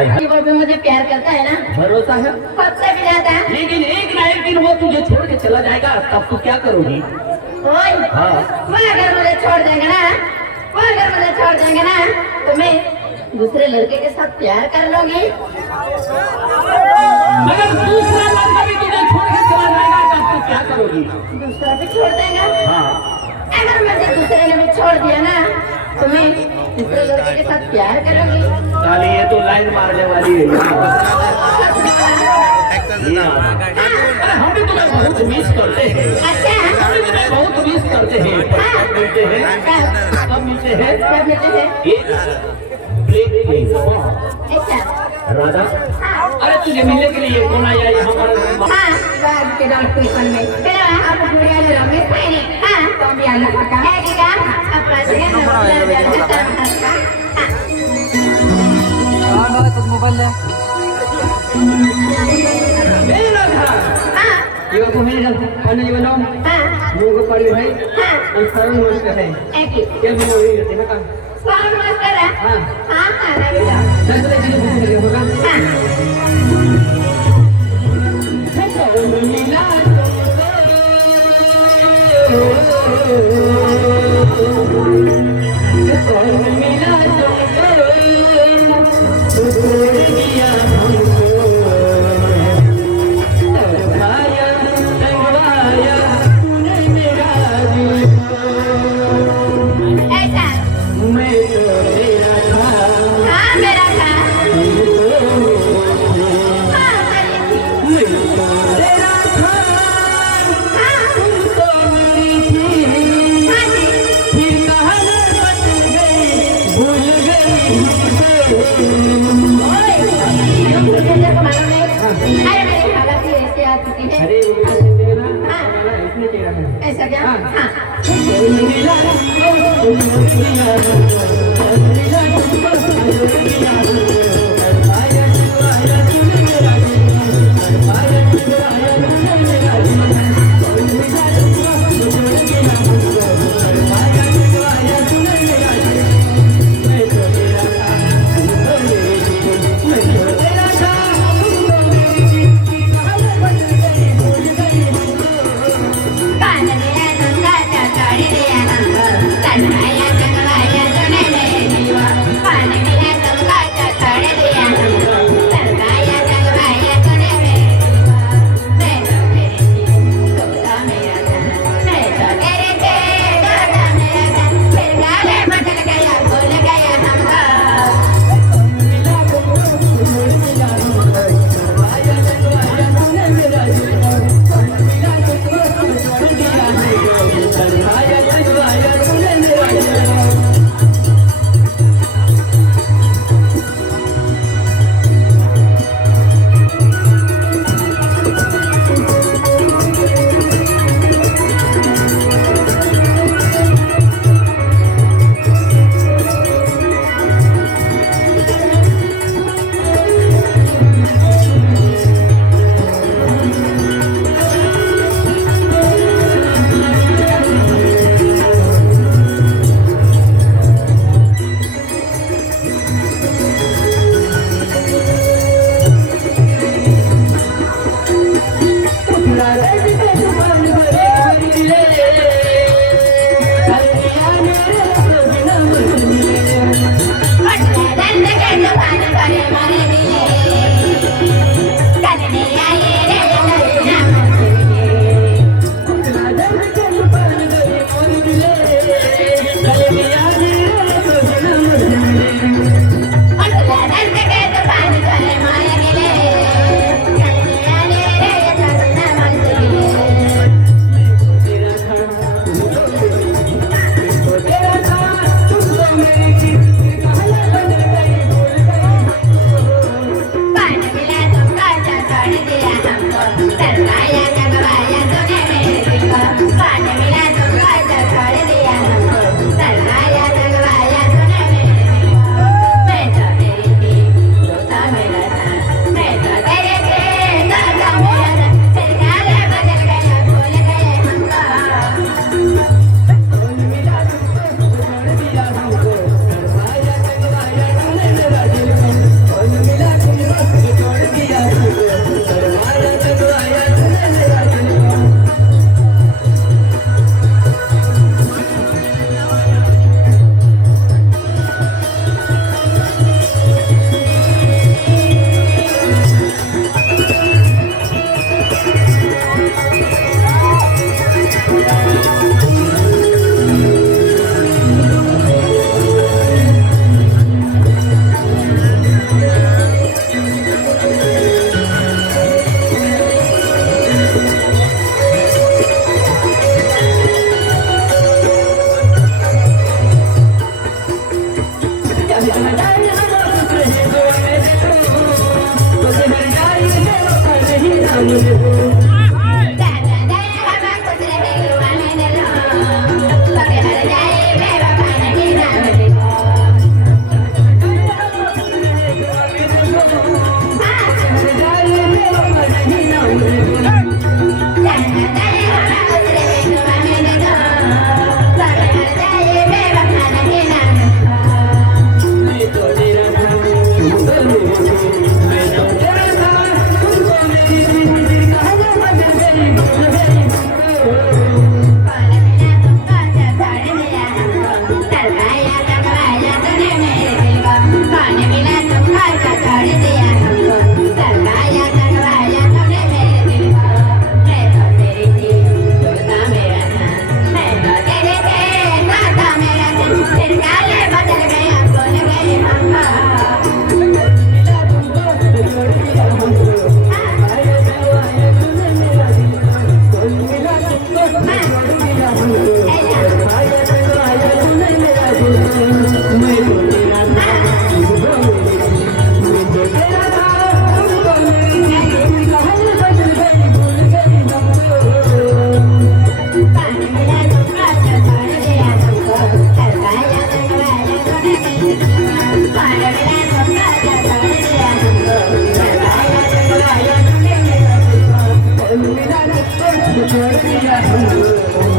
हाय हाय। वो भी मुझे प्यार करता है ना, भरोसा है, फक्त भी जाता है। लेकिन एक ना एक दिन वो तुझे छोड़ के चला जाएगा, तब तू क्या करोगी? ओए, हाँ। वो अगर मुझे छोड़ देंगे ना, वो अगर मुझे छोड़ देंगे ना, तो मैं दूसरे लड़के के साथ प्यार कर लूंगी। अगर दूसरा लड़का भी तुझे छोड़ के चला जाएगा, तब तू क्या करोगी? दूसरा भी छोड़ देगा। हाँ। अगर मुझे दूसरे ने भी छोड़ दिया ना, तो मैं दूसरे लड़के के साथ प्यार करूंगी। साली ये तो लाइन मारने वाली है। हम भी तुम्हें बहुत मिस करते हैं। अच्छा, हम भी तुम्हें बहुत मिस करते हैं। कब मिलते हैं? कब मिलते हैं? कब मिलते हैं? अच्छा, राधा, अरे तुझे मिलने के लिए कौन आया है हमारा? हाँ, बात के दौर स्टेशन में फिर आप जुड़े वाले रमेश भाई ने, हाँ, तो भी आना पड़ता है कि क्या अपना से कुछ मोबाइल ले ए राधा, हाँ, ये को मेरे खाने ये बनाओ। हाँ, मुंह को पड़ी भाई, हाँ, एक सारे नमस्कार है। एक ही क्या भी हो रही है तेरा काम? स्वागत नमस्कार है। हाँ। हाँ, खाना भी लाओ। चल चल चल भूख लगी होगा। हाँ, मिला ऐसा, हाँ, मेरा था। हाँ, मेरी थी। हाँ जी, ओए, तुम मुझे देखो मालूम नहीं? अरे मेरी हालत ही ऐसे आ चुकी है। अरे हाँ, इसमें तेरा है। ऐसा क्या? हाँ, काननिया गंगाच्या काळीया कन्हैया जगवाया जुने जीवा काननिया गंगाच्या काळीया कन्हैया जगवाया जुने जीवा छोड़ दिया